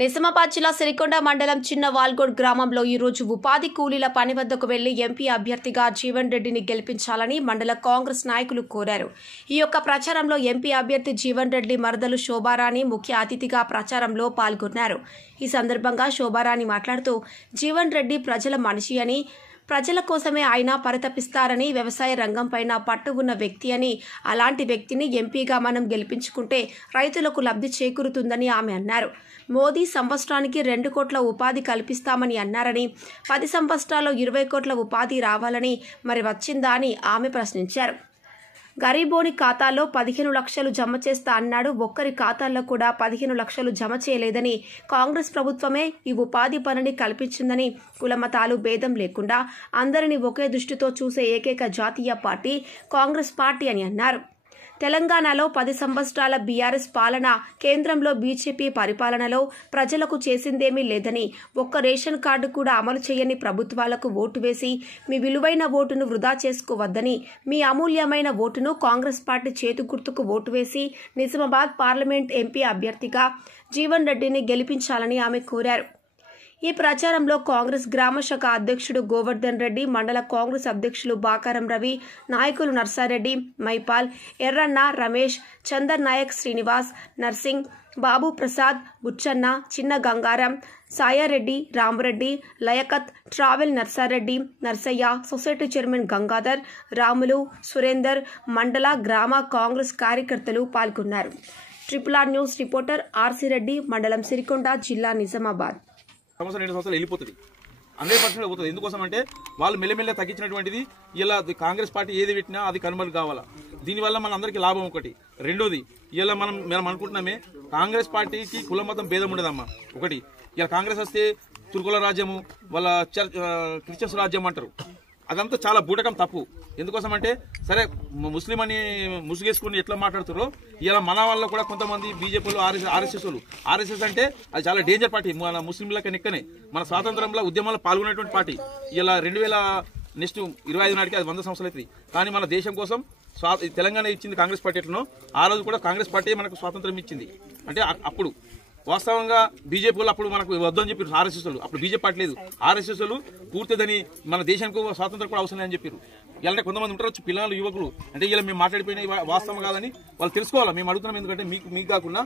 నిజామాబాద్ జిల్లా సిరికొండ మండలం చిన్న వాల్గోడ్ గ్రామంలో ఈ రోజు ఉపాధి కూలీల పని వద్దకు వెళ్లి ఎంపీ అభ్యర్థిగా జీవన్ రెడ్డిని గెలిపించాలని మండల కాంగ్రెస్ నాయకులు కోరారు. ఈ యొక్క ప్రచారంలో ఎంపీ అభ్యర్థి జీవన్ రెడ్డి మరదలు శోభారాణి ముఖ్య అతిథిగా ప్రచారంలో పాల్గొన్నారు. ఈ సందర్భంగా శోభారాణి మాట్లాడుతూ జీవన్ రెడ్డి ప్రజల మనిషి అని, ప్రజల కోసమే ఆయన పరితపిస్తారని, వ్యవసాయ రంగంపైన పట్టు ఉన్న వ్యక్తి అని, అలాంటి వ్యక్తిని ఎంపీగా మనం గెలిపించుకుంటే రైతులకు లబ్ధి చేకూరుతుందని ఆమె అన్నారు. మోదీ సంవత్సరానికి 2 కోట్ల ఉపాధి కల్పిస్తామని అన్నారని, 10 సంవత్సరాల్లో 20 కోట్ల ఉపాధి రావాలని మరి వచ్చిందా అని ఆమె ప్రశ్నించారు. గరీబోని ఖాతాలో 15 లక్షలు జమ చేస్తా అన్నాడు. ఒక్కరి ఖాతాల్లో కూడా 15 లక్షలు జమ చేయలేదని, కాంగ్రెస్ ప్రభుత్వమే ఈ ఉపాధి పనిని కల్పించిందని, కులమతాలు భేదం లేకుండా అందరినీ ఒకే దృష్టితో చూసే ఏకైక జాతీయ పార్టీ కాంగ్రెస్ పార్టీ అని అన్నారు. తెలంగాణలో 10 సంవత్సరాల బీఆర్ఎస్ పాలన, కేంద్రంలో బీజేపీ పరిపాలనలో ప్రజలకు చేసిందేమీ లేదని, ఒక్క రేషన్ కార్డు కూడా అమలు చేయని ప్రభుత్వాలకు ఓటు వేసి మీ విలువైన ఓటును వృధా చేసుకోవద్దని, మీ అమూల్యమైన ఓటును కాంగ్రెస్ పార్టీ చేతి గుర్తుకు ఓటు వేసి నిజామాబాద్ పార్లమెంట్ ఎంపీ అభ్యర్థిగా జీవన్ రెడ్డిని గెలిపించాలని ఆమె కోరారు. ఈ ప్రచారంలో కాంగ్రెస్ గ్రామ శాఖ అధ్యక్షుడు గోవర్ధన్ రెడ్డి, మండల కాంగ్రెస్ అధ్యక్షులు బాకారం రవి, నాయకులు Narsareddy, Maipal, Erranna, Ramesh, Chandar Naik, Srinivas, Narsing, Babu Prasad, Buchanna, Chinna Gangaram, Sayareddy, Ramareddy, Layakat, travel Narsareddy, Narsaiah, society chairman Gangadhar, Ramulu, Surender, మండల గ్రామ కాంగ్రెస్ కార్యకర్తలు పాల్గొన్నారు. RRR news reporter RC Reddy, మండలం సిరికొండ, జిల్లా నిజామాబాద్. సంవత్సరం 2 సంవత్సరాలు వెళ్ళిపోతుంది, 100% పోతుంది. ఎందుకోసం అంటే వాళ్ళు మెల్లమెల్ల తగ్గించినటువంటిది. ఇలా కాంగ్రెస్ పార్టీ ఏది పెట్టినా అది కనుమరుగు కావాలా. దీనివల్ల మన అందరికీ లాభం ఒకటి. రెండోది, ఇలా మనం అనుకుంటున్నామే కాంగ్రెస్ పార్టీకి కుల మతం భేదం ఉండదమ్మా. ఒకటి, ఇలా కాంగ్రెస్ వస్తే తుర్కుల రాజ్యము, వాళ్ళ క్రిస్టియన్స్ రాజ్యం అంటారు. అదంతా చాలా బూటకం తప్పు. ఎందుకోసం అంటే సరే ముస్లిం అని ముసుగేసుకుని ఎట్లా మాట్లాడుతారో, ఇలా మన వాళ్ళు కూడా కొంతమంది బీజేపీలు, ఆర్ఎస్ఎస్ అంటే అది చాలా డేంజర్ పార్టీ. మన ముస్లింలకి నెక్కనే మన స్వాతంత్రంలో ఉద్యమాల్లో పాల్గొనేటువంటి పార్టీ. ఇలా 2025 నాటికి అది 100 సంవత్సరాలు అవుతుంది. కానీ మన దేశం కోసం తెలంగాణ ఇచ్చింది కాంగ్రెస్ పార్టీ ఎట్లనో, ఆ రోజు కూడా కాంగ్రెస్ పార్టీ మనకు స్వాతంత్రం ఇచ్చింది. అంటే అప్పుడు వాస్తవంగా బీజేపీ వాళ్ళు అప్పుడు మనకు వద్దని చెప్పారు. ఆర్ఎస్ఎస్ వాళ్ళు అప్పుడు బీజేపీ పార్టీ లేదు. ఆర్ఎస్ఎస్ వాళ్ళు పూర్తిదని మన దేశానికి స్వాతంత్రం కూడా అవసరం లేదని చెప్పారు. ఇలాంటి కొంతమంది ఉంటారు పిల్లలు, యువకులు, అంటే ఇలా మేము మాట్లాడిపోయినా వాస్తవం కాదని వాళ్ళు తెలుసుకోవాలి. మేము అడుగుతున్నాం, ఎందుకంటే మీకు కాకుండా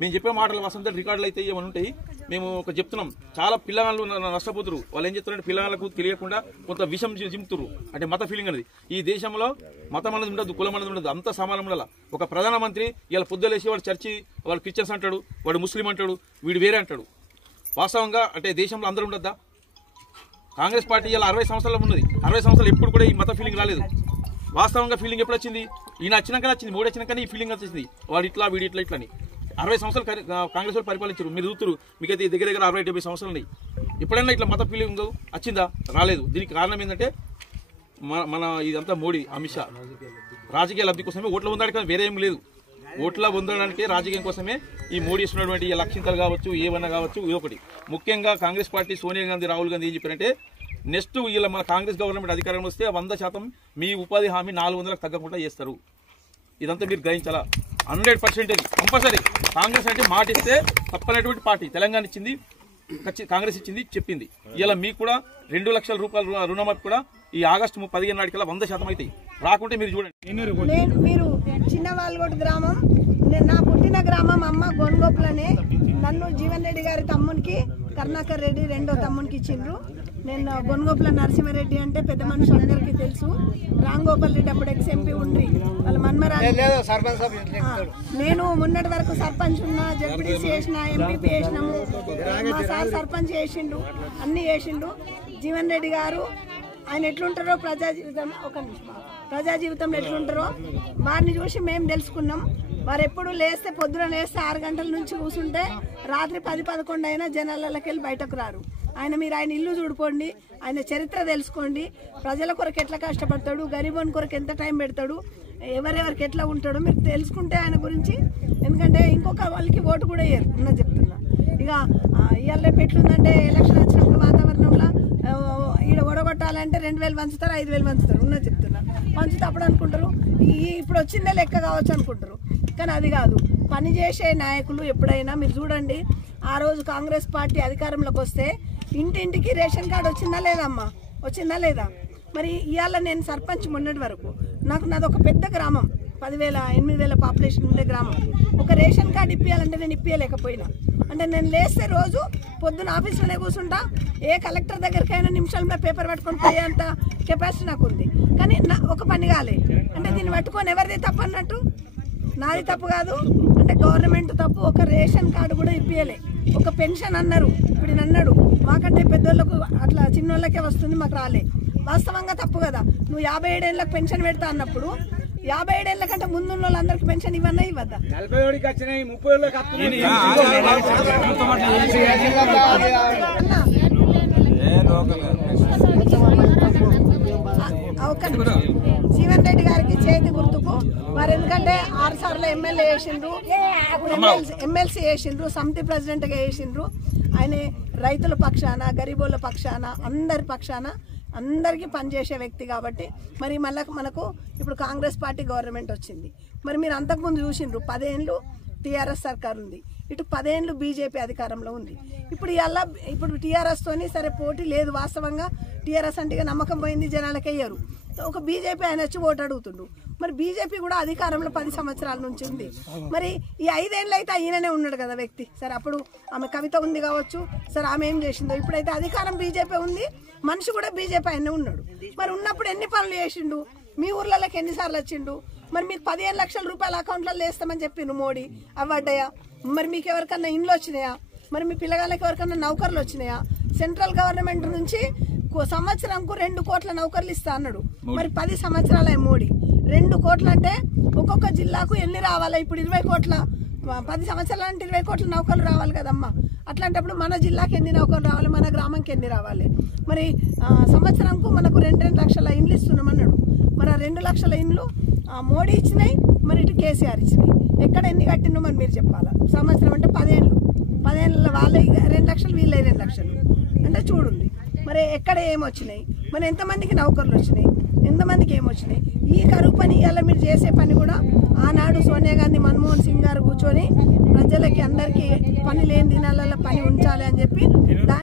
మేము చెప్పే మాటలు వాస్తవం రికార్డులు అయితే ఏమైనా ఉంటాయి. మేము ఒక చెప్తున్నాం, చాలా పిల్లలు నష్టపోతున్నారు. వాళ్ళు ఏం చెప్తారంటే పిల్లలకు తెలియకుండా కొంత విషం జిమ్తురు, అంటే మత ఫీలింగ్ అనేది. ఈ దేశంలో మతం అనేది ఉండదు, కులం అనేది ఉండదు, అంత సమానం ఉండాలి. ఒక ప్రధానమంత్రి ఇలా పొద్దులేసి వాడు చర్చి, వాడు క్రిస్టియన్స్ అంటాడు, వాడు ముస్లిం అంటాడు, వీడు వేరే అంటాడు. వాస్తవంగా అంటే దేశంలో అందరూ ఉండద్దా? కాంగ్రెస్ పార్టీ ఇలా 60 సంవత్సరాలు ఉన్నది. 60 సంవత్సరాలు ఎప్పుడు కూడా ఈ మత ఫీలింగ్ రాలేదు. వాస్తవంగా ఫీలింగ్ ఎప్పుడు వచ్చింది? ఈయన వచ్చినాకనే వచ్చింది. మోడీ వచ్చినాకనే ఈ ఫీలింగ్ వచ్చింది. వాడు ఇట్లా, వీడి ఇట్లా ఇట్లా అని 60 సంవత్సరాలు కాంగ్రెస్ వాళ్ళు పరిపాలించారు. మీరు చూస్తారు, మీకైతే దగ్గర 60-70 సంవత్సరాలు ఉన్నాయి. ఎప్పుడైనా ఇట్లా మత ఫీలింగ్ వచ్చిందా? రాలేదు. దీనికి కారణం ఏంటంటే మన ఇదంతా మోడీ, అమిత్ షా రాజకీయ లబ్ధి కోసమే ఓట్ల పొందాడు, కానీ వేరే ఏం లేదు. ఓట్ల పొందడానికి రాజకీయం కోసమే ఈ మోడీ ఇస్తున్నటువంటి లక్షింతలు కావచ్చు, ఏమన్నా కావచ్చు. ఇదొకటి. ముఖ్యంగా కాంగ్రెస్ పార్టీ సోనియా గాంధీ, రాహుల్ గాంధీ ఏం చెప్పారంటే నెక్స్ట్ ఇలా మన కాంగ్రెస్ గవర్నమెంట్ అధికారం వస్తే 100% మీ ఉపాధి హామీ 400లకు తగ్గకుండా చేస్తారు. ఇదంతా మీరు గ్రహించాలా. 100% కంపల్సరీ. కాంగ్రెస్ అంటే మాట ఇస్తే తప్పనటువంటి పార్టీ. తెలంగాణ ఇచ్చింది, కాంగ్రెస్ ఇచ్చింది, చెప్పింది. ఇలా మీకు కూడా 2 లక్షల రూపాయల రుణమాఫీ కూడా ఈ ఆగస్టు 15 నాటికల్లా 100% అవుతాయి. రాకుంటే మీరు చూడండి. మీరు చిన్న వాల్గోడ్ గ్రామం, నా పుట్టిన గ్రామం అమ్మ గొన్గోపులనే. నన్ను జీవన్ రెడ్డి గారి తమ్మునికి, కరుణాకర్ రెడ్డి రెండో తమ్మునికి ఇచ్చిండ్రు. నేను గొన్గోపుల నరసింహారెడ్డి అంటే పెద్ద మనుషులు అందరికీ తెలుసు. రాంగోపాల్ రెడ్డి అప్పుడు ఎక్స్ఎంపీ ఉండ్రి, వాళ్ళ మన్మరాజు. నేను మొన్నటి వరకు సర్పంచ్ ఉన్నా, జడ్పీటీసీ చేసిన, ఎంపీపీ చేసినాము. మా సార్ సర్పంచ్ చేసిండు, అన్ని చేసిండు. జీవన్ రెడ్డి గారు ఆయన ఎట్లుంటారో ప్రజా జీవితంలో ఎట్లుంటారో వారిని చూసి మేము తెలుసుకున్నాం. వారు ఎప్పుడు లేస్తే, పొద్దున లేస్తే 6 గంటల నుంచి కూర్చుంటే రాత్రి 10-11 అయినా జనాలకి వెళ్ళి బయటకు రారు. మీరు ఆయన ఇల్లు చూడుకోండి, ఆయన చరిత్ర తెలుసుకోండి. ప్రజల కొరకు ఎట్లా కష్టపడతాడు, గరీబోని కొరకు ఎంత టైం పెడతాడు, ఎవరెవరికి ఎట్లా ఉంటాడో మీరు తెలుసుకుంటే ఆయన గురించి. ఎందుకంటే ఇంకొక వాళ్ళకి ఓటు కూడా వేయరు ఉన్న చెప్తున్నా. ఇక ఇవాళ ఎట్లుందంటే ఎలక్షన్ వచ్చినప్పుడు వాతావరణంలో ఈడ ఓడగొట్టాలంటే 2000 పంచుతారు, 5000 పంచుతారు. ఉన్న చెప్తున్నా. పంచుతే అప్పుడు అనుకుంటారు ఇప్పుడు వచ్చిందే లెక్క కావచ్చు అనుకుంటారు. కానీ అది కాదు. పనిచేసే నాయకులు ఎప్పుడైనా మీరు చూడండి, ఆ రోజు కాంగ్రెస్ పార్టీ అధికారంలోకి వస్తే ఇంటింటికి రేషన్ కార్డు వచ్చిందా లేదా అమ్మా, వచ్చిందా లేదా? మరి ఇవాళ నేను సర్పంచ్ మొన్నటి వరకు నాది ఒక పెద్ద గ్రామం, 10,000 8,000 పాపులేషన్ ఉండే గ్రామం. ఒక రేషన్ కార్డు ఇప్పియాలంటే నేను ఇప్పియలేకపోయినా. అంటే నేను లేస్తే రోజు పొద్దున ఆఫీస్లోనే కూర్చుంటా, ఏ కలెక్టర్ దగ్గరికైనా నిమిషాల్లో పేపర్ పట్టుకొని పోయేంత కెపాసిటీ నాకు ఉంది. కానీ ఒక పని కాలే. అంటే దీన్ని పట్టుకొని ఎవరిది తప్పు అన్నట్టు? నాది తప్పు కాదు, అంటే గవర్నమెంట్ తప్పు. ఒక రేషన్ కార్డు కూడా ఇప్పియలే. ఒక పెన్షన్ అన్నారు, ఇప్పుడు నేను అన్నాడు మాకంటే పెద్దోళ్ళకు అట్లా చిన్నోళ్ళకే వస్తుంది, మాకు రాలే. వాస్తవంగా తప్పు కదా. నువ్వు 57 ఏళ్ళకి పెన్షన్ పెడతా అన్నప్పుడు 57 ఏళ్ళ కంటే ముందున్న వాళ్ళందరికి పెన్షన్ ఇవ్వన్నా ఇవ్వద్దా? 40 వచ్చినాయి, 30 జీవన్ రెడ్డి గారికి చేతి గుర్తుకు మరి, ఎందుకంటే 6 సార్లు ఎమ్మెల్యే వేసిండ్రు, ఎమ్మెల్సీ వేసిండ్రు, సమితి ప్రెసిడెంట్ గా వేసిండ్రు. ఆయన రైతుల పక్షాన, గరీబోళ్ళ పక్షాన, అందరి పక్షాన అందరికీ పనిచేసే వ్యక్తి కాబట్టి మరి మనకు ఇప్పుడు కాంగ్రెస్ పార్టీ గవర్నమెంట్ వచ్చింది. మరి మీరు అంతకుముందు చూసిండ్రు 10 ఏళ్ళు టీఆర్ఎస్ సర్కార్ ఉంది, ఇటు 10 ఏళ్ళు బీజేపీ అధికారంలో ఉంది. ఇప్పుడు టీఆర్ఎస్ తోని సరే పోటీ లేదు. వాస్తవంగా టీఆర్ఎస్ అంటే నమ్మకం పోయింది, జనాలకి అయ్యారు. ఒక బీజేపీ ఆయన వచ్చి ఓటు అడుగుతుండు. మరి బీజేపీ కూడా అధికారంలో 10 సంవత్సరాల నుంచి ఉంది. మరి ఈ 5 ఏళ్ళు అయితే ఈయననే ఉన్నాడు కదా వ్యక్తి. సరే అప్పుడు ఆమె కవిత ఉంది కావచ్చు, సరే ఆమె ఏం చేసిందో. ఇప్పుడైతే అధికారం బీజేపీ ఉంది, మనిషి కూడా బీజేపీ ఆయనే ఉన్నాడు. మరి ఉన్నప్పుడు ఎన్ని పనులు చేసిండు? మీ ఊర్లలోకి ఎన్నిసార్లు వచ్చిండు? మరి మీకు 15 లక్షల రూపాయల అకౌంట్లలో వేస్తామని చెప్పిండు మోడీ, అవ్వడ్డాయా? మరి మీకు ఎవరికన్నా ఇండ్లు వచ్చినాయా? మరి మీ పిల్లగాళ్ళకి ఎవరికన్నా నౌకర్లు వచ్చినాయా? సెంట్రల్ గవర్నమెంట్ నుంచి సంవత్సరంకు 2 కోట్ల నౌకర్లు ఇస్తా అన్నాడు. మరి 10 సంవత్సరాలే మోడీ 2 కోట్లు అంటే ఒక్కొక్క జిల్లాకు ఎన్ని రావాలా? ఇప్పుడు 20 కోట్ల 10 సంవత్సరాలు అంటే 20 కోట్ల నౌకర్లు రావాలి కదమ్మా. అట్లాంటప్పుడు మన జిల్లాకి ఎన్ని నౌకర్లు రావాలి, మన గ్రామంకి ఎన్ని రావాలి? మరి సంవత్సరంకు మనకు 2 లక్షల ఇండ్లు ఇస్తున్నామన్నాడు. మరి 2 లక్షల ఇండ్లు మోడీ ఇచ్చినాయి, మరి ఇటు కేసీఆర్ ఇచ్చినాయి. ఎక్కడ ఎన్ని కట్టిందో మరి మీరు చెప్పాలా? సంవత్సరం అంటే 10 ఏళ్ళు, 10 ఏళ్ళ వాళ్ళే 2 లక్షలు, వీళ్ళే 2 లక్షలు అంటే చూడండి మరి ఎక్కడ ఏమొచ్చినాయి, మరి ఎంతమందికి నౌకర్లు వచ్చినాయి, ఎంతమందికి ఏమొచ్చినాయి. ఈ కరువు పని ఇలా మీరు చేసే పని కూడా ఆనాడు సోనియా గాంధీ, మన్మోహన్ సింగ్ గారు కూర్చొని ప్రజలకి అందరికీ పని లేని దినాలలో పని ఉంచాలి అని చెప్పి